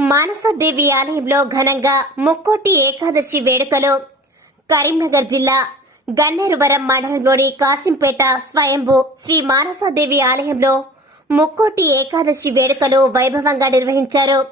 మానసదేవి ఆలయంలో ఘనంగా ముక్కోటి ఏకాదశి వేడుకలు. కరీంనగర్ జిల్లా గన్నేరువరం మండలంలోని కాసింపేట స్వయంభూ శ్రీ మానసాదేవి ఆలయంలో ముక్కోటి ఏకాదశి వేడుకలు వైభవంగా నిర్వహించారు.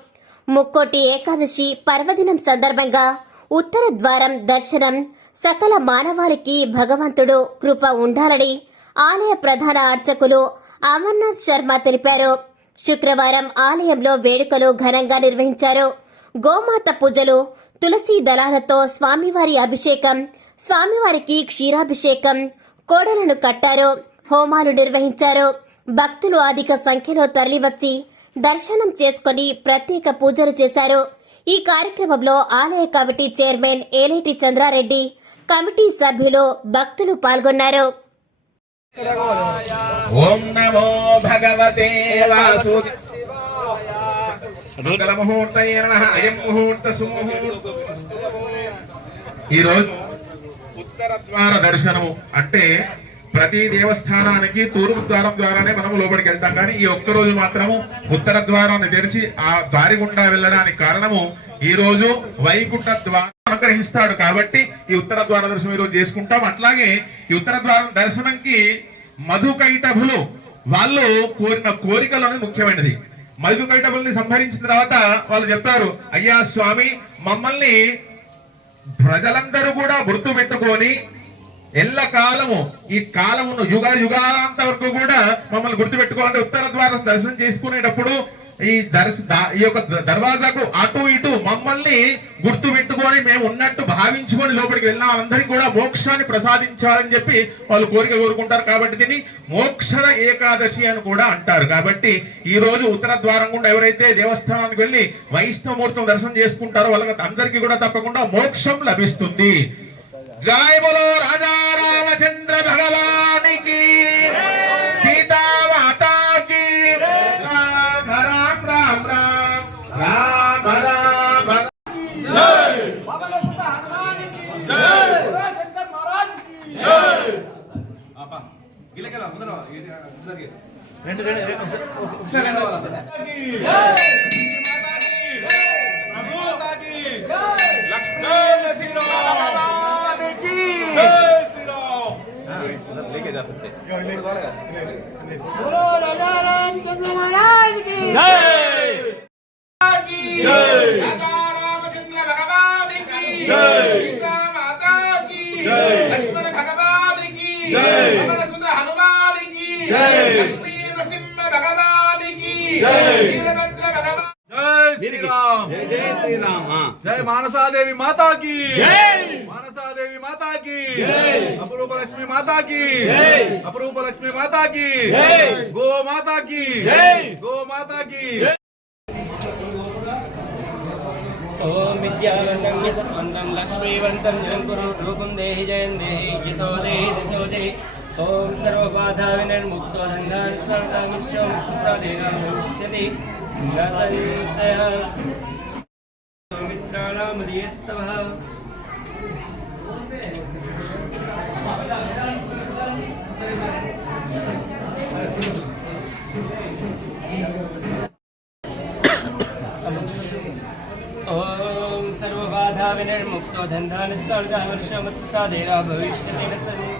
ముక్కోటి ఏకాదశి పర్వదినం సందర్భంగా ఉత్తర ద్వారం దర్శనం సకల మానవాళికి భగవంతుడు కృప ఉండాలని ఆలయ ప్రధాన అర్చకులు అమర్నాథ్ శర్మ తెలిపారు. శుక్రవారం ఆలయంలో వేడుకలు ఘనంగా నిర్వహించారు. గోమాత పూజలు తులసి దళాలతో స్వామివారి అభిషేకం స్వామివారికి క్షీరాభిషేకం కోడలను కట్టారు హోమాలు నిర్వహించారు. భక్తులు అధిక సంఖ్యలో తరలివచ్చి దర్శనం చేసుకుని ప్రత్యేక పూజలు చేశారు. ఈ కార్యక్రమంలో ఆలయ committee chairman Eleti Chandrareddy committee సభ్యులు భక్తులు పాల్గొన్నారు. ఓం నమో భగవతే వాసుదేవాయ మంగళ ముహూర్తయే నమః. అయం ముహూర్త సుముహూర్త ఈరోజు ఉత్తర ద్వార దర్శనము అంటే ప్రతి దేవస్థానానికి తూర్పు ద్వారం ద్వారానే మనం లోపలికి వెళ్తాం. కానీ ఈ ఒక్క రోజు మాత్రము ఉత్తర ద్వారాన్ని తెరిచి ఆ దారి గుండా వెళ్ళడానికి కారణము ఈ రోజు వైకుంఠ ద్వారం అనుగ్రహిస్తాడు. కాబట్టి ఈ ఉత్తర ద్వార దర్శనం ఈ రోజు చేసుకుంటాం. అట్లాగే ఈ ఉత్తర ద్వారం దర్శనంకి మధుకైటభులు వాళ్ళు కోరిన కోరికలోనే ముఖ్యమైనది. ముఖ్యమైనది మధుకైటభుల్ని సంహరించిన తర్వాత వాళ్ళు చెప్తారు అయ్యా స్వామి మమ్మల్ని ప్రజలందరూ కూడా గుర్తు పెట్టుకొని ఎల్ల కాలము ఈ కాలమును యుగ యుగాంత వరకు కూడా మమ్మల్ని గుర్తుపెట్టుకోవాలంటే ఉత్తర ద్వారం దర్శనం చేసుకునేటప్పుడు ఈ దర్శ ఈ యొక్క దర్వాజాకు అటు ఇటు మమ్మల్ని గుర్తు పెట్టుకొని మేము ఉన్నట్టు భావించుకొని లోపలికి వెళ్ళిన అందరికీ కూడా మోక్షాన్ని ప్రసాదించాలని చెప్పి వాళ్ళు కోరిక కోరుకుంటారు. కాబట్టి దీన్ని మోక్షద ఏకాదశి అని కూడా అంటారు. కాబట్టి ఈ రోజు ఉత్తర ద్వారం గుండా ఎవరైతే దేవస్థానానికి వెళ్ళి వైష్ణవమూర్తులు దర్శనం చేసుకుంటారో వాళ్ళకి అందరికీ కూడా తప్పకుండా మోక్షం లభిస్తుంది. జాయములో రాజా రామచంద్ర భగవానికి. రెండు రెండు రెండు ఒకసారి- ఒకసారి రెండు వాళ్ళందరూ. లక్ష్మీ నరసింహానికి మూడు కావాలి. बोलो राजा रामचंद्र महाराज की రాజా రామచంద్ర భగవానికి సీతా మాతాకి లక్ష్మణ భగవానికి పవన సుత राम जय जय श्री राम हाँ। जय मानसा देवी माता की। जय। मानसा देवी माता की। जय। अपरूप लक्ष्मी माता की। जय। अपरूप लक्ष्मी माता की। जय। गो माता की। जय। गो माता की। ओम देहि जयं देहि यशो देहि दिशो देहि। प्रसादेन भविष्यति म्रियस्तवः ॐ सर्वबाधा विनिर्मुक्तो धन्धानिस्तोल्डावर्षमत्साधेरा भविष्यति न सन्ति।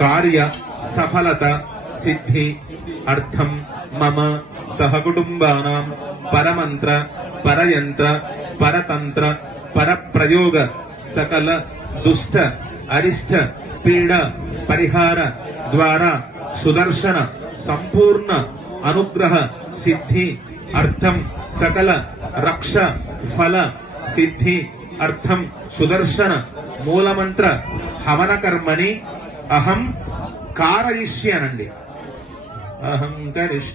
కార్య సఫలత సిద్ధి అర్థం మమ సహకుటుంబానాం పరమంత్ర పరయంత్ర పరతంత్ర పరప్రయోగ సకల దుష్ట అరిష్ట పీడ పరిహార ద్వారా సుదర్శన సంపూర్ణ అనుగ్రహ సిద్ధి అర్థం సకల రక్ష ఫల సిద్ధి అర్థం సుదర్శన మూలమంత్ర హవన కర్మని అహం కారయిష్యానండి. అహం కరిష్య